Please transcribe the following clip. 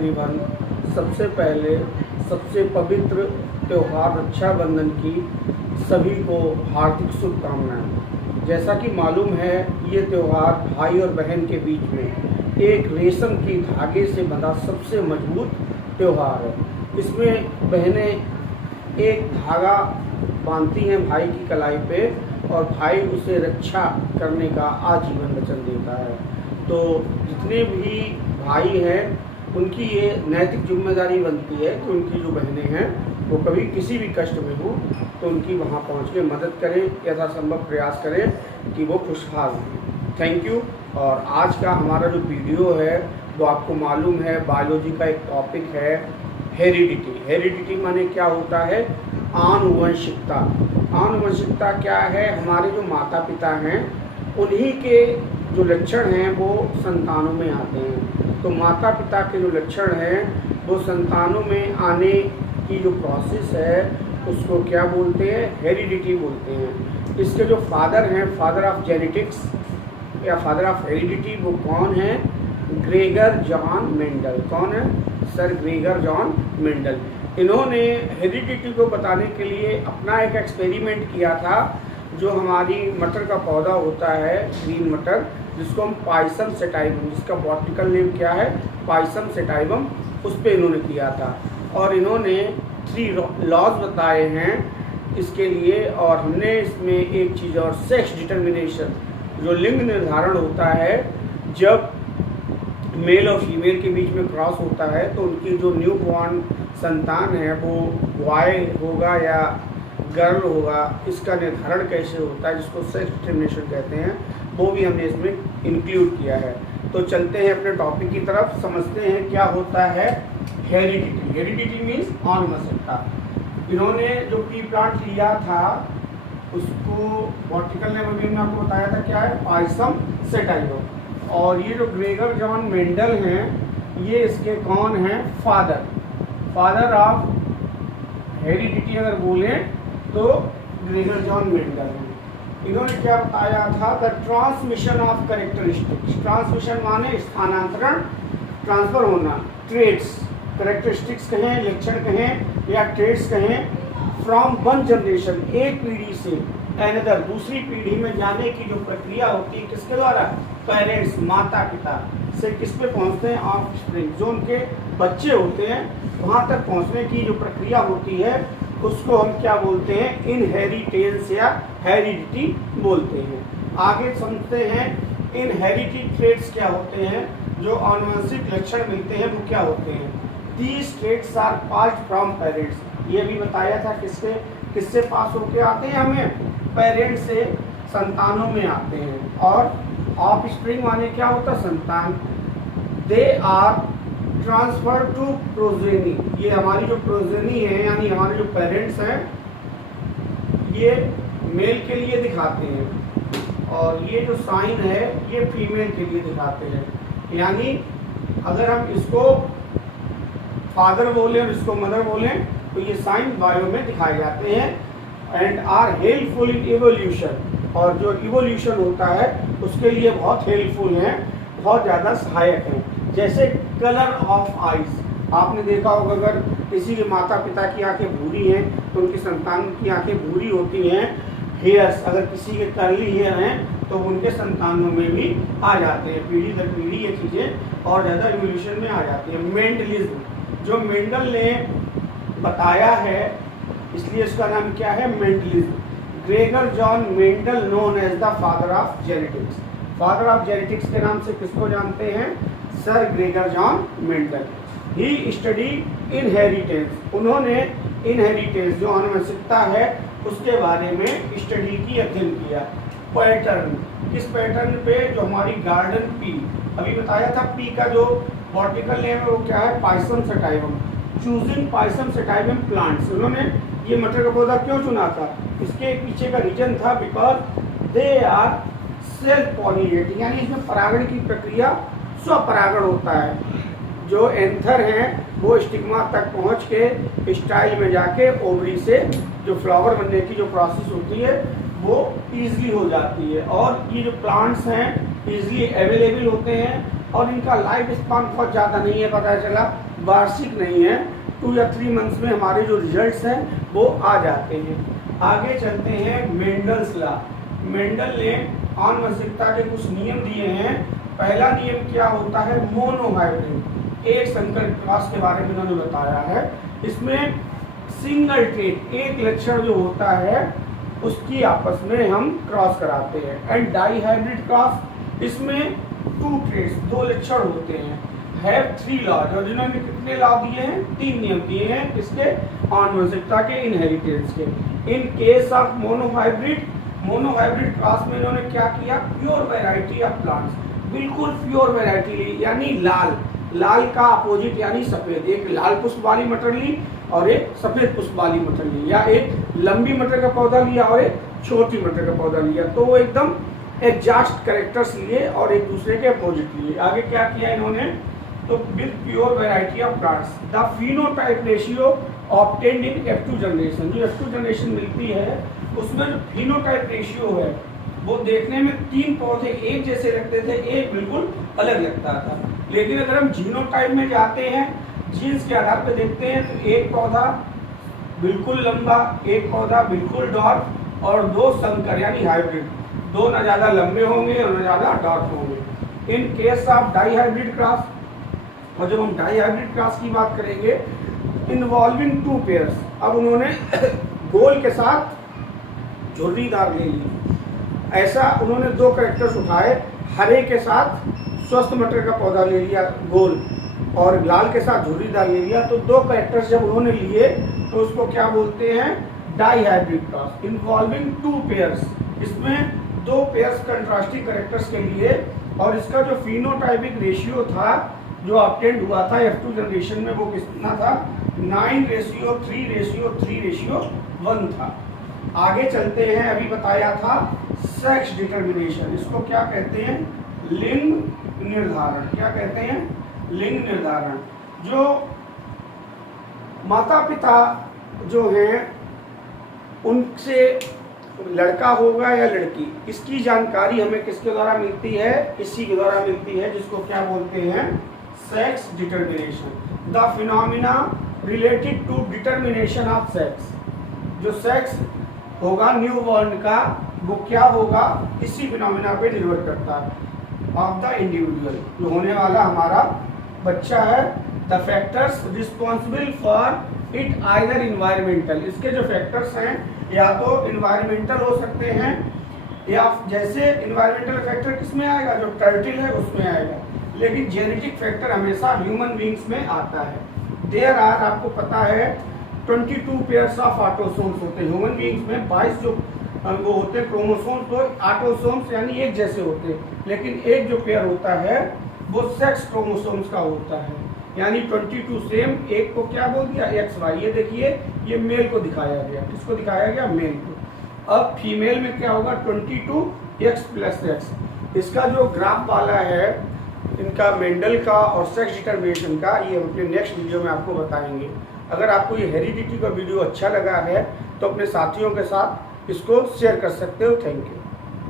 Everyone. सबसे पहले सबसे पवित्र त्यौहार रक्षाबंधन की सभी को हार्दिक शुभकामनाएं। जैसा कि मालूम है, ये त्यौहार भाई और बहन के बीच में एक रेशम की धागे से बंधा सबसे मजबूत त्यौहार है। इसमें बहनें एक धागा बांधती हैं भाई की कलाई पे और भाई उसे रक्षा करने का आजीवन वचन देता है। तो जितने भी भाई हैं उनकी ये नैतिक जिम्मेदारी बनती है कि उनकी जो बहनें हैं वो कभी किसी भी कष्ट में हो तो उनकी वहाँ पहुँच के मदद करें, यथासंभव प्रयास करें कि वो खुशहाल हों। Thank you. और आज का हमारा जो वीडियो है वो आपको मालूम है बायोलॉजी का एक टॉपिक है हेरिडिटी। हेरिडिटी माने क्या होता है? आनुवंशिकता। आनुवंशिकता क्या है? हमारे जो माता पिता हैं उन्हीं के जो लक्षण हैं वो संतानों में आते हैं। तो माता पिता के जो लक्षण हैं वो संतानों में आने की जो प्रोसेस है उसको क्या बोलते हैं? हेरिडिटी बोलते हैं। इसके जो फादर हैं, फादर ऑफ जेनेटिक्स या फादर ऑफ हेरिडिटी, वो कौन है? Gregor John Mendel. कौन है? Sir Gregor John Mendel. इन्होंने हेरिडिटी को बताने के लिए अपना एक एक्सपेरिमेंट किया था। जो हमारी मटर का पौधा होता है, ग्रीन मटर, जिसको हम पाइसम सेटाइवम, जिसका बॉटनिकल नेम क्या है? पाइसम सेटाइवम, उस पर इन्होंने किया था। और इन्होंने 3 लॉज बताए हैं इसके लिए। और हमने इसमें एक चीज़ और, सेक्स डिटर्मिनेशन, जो लिंग निर्धारण होता है जब मेल और फीमेल के बीच में क्रॉस होता है तो उनकी जो न्यू बॉर्न संतान है वो बॉय होगा या गर्ल होगा, इसका निर्धारण कैसे होता है, जिसको सेक्स डिटर्मिनेशन कहते हैं, वो भी हमने इसमें इंक्लूड किया है। तो चलते हैं अपने टॉपिक की तरफ, समझते हैं क्या होता है हेरिडिटी। हेरिडिटी मीन्स आनुवंशिकता। इन्होंने जो पी प्लांट लिया था उसको बॉटनिकल नेम अभी मैंने आपको बताया था क्या है? Pisum sativum. और ये जो ग्रेगर जॉन मेंडल हैं ये इसके कौन हैं? फादर ऑफ हेरिडिटी अगर बोलें तो ग्रेगर जॉन मेंडल हैं। इन्होंने क्या बताया था? The transmission of characteristics. Transmission माने स्थानांतरण, ट्रांसफर होना, ट्रेड्स, कैरेक्टरिस्टिक्स कहें, लक्षण कहें या ट्रेड्स कहें, फ्रॉम वन जनरेशन, एक पीढ़ी से एनदर, दूसरी पीढ़ी में जाने की जो प्रक्रिया होती है किसके द्वारा? पेरेंट्स, माता पिता से किस पे पहुंचते हैं? ऑफस्प्रिंग, जो उनके बच्चे होते हैं वहां तक पहुंचने की जो प्रक्रिया होती है उसको हम क्या बोलते हैं? इनहेरिटेंस या हेरिडिटी बोलते हैं। आगे समझते हैं इनहेरिटी ट्रेड्स क्या होते हैं, जो आनुवंशिक लक्षण मिलते हैं वो क्या होते हैं। These trades are passed from parents. ये भी बताया था किससे पास होके आते हैं? हमें पेरेंट्स से संतानों में आते हैं। और ऑफस्प्रिंग माने क्या होता है? संतान। They are transfer to progeny. ये हमारी जो प्रोजेनी है यानी हमारे जो पेरेंट्स हैं ये मेल के लिए दिखाते हैं और ये जो साइन है ये फीमेल के लिए दिखाते हैं। यानी अगर हम इसको फादर बोलें और इसको मदर बोलें तो ये साइन बायो में दिखाए जाते हैं। And are helpful in evolution. और जो इवोल्यूशन होता है उसके लिए बहुत हेल्पफुल हैं, बहुत ज़्यादा सहायक हैं। जैसे कलर ऑफ आइज, आपने देखा होगा अगर किसी के माता पिता की आंखें भूरी हैं तो उनकी संतान की आंखें भूरी होती हैं। हेयर्स, अगर किसी के कर्ली हेयर हैं तो उनके संतानों में भी आ जाते हैं। पीढ़ी दर पीढ़ी ये चीज़ें और ज़्यादा इवोल्यूशन में आ जाती हैं। मेंडलिज्म, जो मेंडल ने बताया है इसलिए इसका नाम क्या है? Mendelism. Gregor John Mendel known as the father of genetics. Father of genetics के नाम से किसको जानते हैं? Sir Gregor John Mendel. He study inheritance. उन्होंने इनहेरिटेंस जो आनुवंशिकता है उसके बारे में स्टडी की, अध्ययन किया। पैटर्न, किस पैटर्न पे? जो हमारी गार्डन पी, अभी बताया था पी का जो बॉटनिकल नेम है वो क्या है? Pisum sativum. Choosing Pisum sativum plants. उन्होंने ये मटर का पौधा क्यों चुना था? इसके पीछे का रीजन था because they are self pollinating, यानी इसमें परागण की प्रक्रिया स्वपरागण होता है। जो एंथर हैं वो स्टिग्मा तक पहुंच के स्टाइल में जाके ओवरी से जो फ्लावर बनने की जो प्रोसेस होती है वो ईजिली हो जाती है। और ये जो प्लांट्स हैं ईजिली अवेलेबल होते हैं और इनका लाइफ स्पान बहुत ज़्यादा नहीं है, पता चला वार्षिक नहीं है, 2 या 3 मंथ्स में हमारे जो रिजल्ट्स हैं वो आ जाते हैं। आगे चलते हैं मेंडल्स लॉ। मेंडल ने आनुवंशिकता के कुछ नियम दिए हैं। पहला नियम क्या होता है, मोनोहाइब्रिड, एक संकर क्रॉस के बारे में उन्होंने बताया है। इसमें सिंगल ट्रेट, एक लक्षण जो होता है उसकी आपस में हम क्रॉस कराते हैं। एंड डाई हाइब्रिड क्रॉस, इसमें 2 ट्रेट्स, 2 लक्षण होते हैं। हैव 3 लॉज, और जिन्होंने कितने लॉ दिए हैं, 3 नियम दिए हैं किसके, आनुवंशिकता के, इनहेरिटेंस के। इन case of monohybrid, monohybrid cross में इन्होंने क्या किया, प्योर वैरायटी ऑफ प्लांट्स, बिल्कुल प्योर वैरायटी ली, यानी लाल, लाल का अपोजिट यानी सफेद, एक लाल पुष्प वाली मटर ली और एक सफेद पुष्प वाली मटर ली, या एक लंबी मटर का पौधा लिया और एक छोटी मटर का पौधा लिया, तो वो एकदम एग्जैक्ट कैरेक्टर्स लिए और एक दूसरे के अपोजिट लिए। आगे क्या किया इन्होंने, तो with pure variety of plants the phenotype ratio obtained in F2 generation, जो F2 जनरेशन मिलती है उसमें जो फिनोटाइप रेशियो है वो देखने में 3 पौधे एक जैसे लगते थे, एक बिल्कुल अलग लगता था। लेकिन अगर हम जीनोटाइप में जाते हैं, जीन्स के आधार पर देखते हैं, तो एक पौधा बिल्कुल लंबा, एक पौधा बिल्कुल डॉट और 2 संकर यानी हाइब्रिड, 2 न ज़्यादा लंबे होंगे और न ज़्यादा डॉट होंगे। In case of dihybrid cross, और जब हम डाई हाइब्रिड क्रॉस की बात करेंगे, इन्वॉल्विंग 2 पेयर्स, अब उन्होंने गोल के साथ झुर्रीदार ले ली, ऐसा उन्होंने 2 कैरेक्टर्स उठाए, हरे के साथ स्वस्थ मटर का पौधा ले लिया गोल, और लाल के साथ झुर्रीदार ले लिया, तो 2 कैरेक्टर्स जब उन्होंने लिए तो उसको क्या बोलते हैं, dihybrid cross involving 2 pairs. इसमें 2 पेयर्स कंट्रास्टिंग कैरेक्टर्स के लिए, और इसका जो फिनोटाइपिक रेशियो था जो ऑब्टेन्ड हुआ था F2 जनरेशन में, वो कितना था, 9:3:3:1 था। आगे चलते हैं, अभी बताया था सेक्स डिटर्मिनेशन, इसको क्या कहते हैं, लिंग निर्धारण। क्या कहते हैं, लिंग निर्धारण। जो माता पिता जो हैं उनसे लड़का होगा या लड़की, इसकी जानकारी हमें किसके द्वारा मिलती है, इसी के द्वारा मिलती है, जिसको क्या बोलते हैं, sex determination. The phenomena related to determination of sex, जो सेक्स होगा न्यू बॉर्न का, वो क्या होगा, इसी फिनोमिना पे निर्भर करता है ऑफ द इंडिविजुअल, जो होने वाला हमारा बच्चा है। The factors responsible for it either environmental, इसके जो फैक्टर्स हैं या तो इन्वायरमेंटल हो सकते हैं, या जैसे इन्वायरमेंटल फैक्टर किसमें आएगा, जो टर्टल है उसमें आएगा, लेकिन जेनेटिक फैक्टर हमेशा ह्यूमन बींग्स में आता है। देयर आर, आपको पता है, 22 पेयर्स ऑफ ऑटोसोम्स होते हैं ह्यूमन बींग्स में, 22 जो वो होते हैं क्रोमोसोम्स, तो ऑटोसोम्स यानी एक जैसे होते हैं, लेकिन एक जो पेयर होता है वो सेक्स क्रोमोसोम्स का होता है, यानी 22 सेम। एक को क्या बोल दिया, XY, ये देखिए ये मेल को दिखाया गया, किसको दिखाया गया, मेल को। अब फीमेल में क्या होगा, 22X+X। इसका जो ग्राफ वाला है इनका मेंडल का और सेक्स डिटर्मिनेशन का, ये अपने नेक्स्ट वीडियो में आपको बताएंगे। अगर आपको ये हेरिडिटी का वीडियो अच्छा लगा है तो अपने साथियों के साथ इसको शेयर कर सकते हो। Thank you.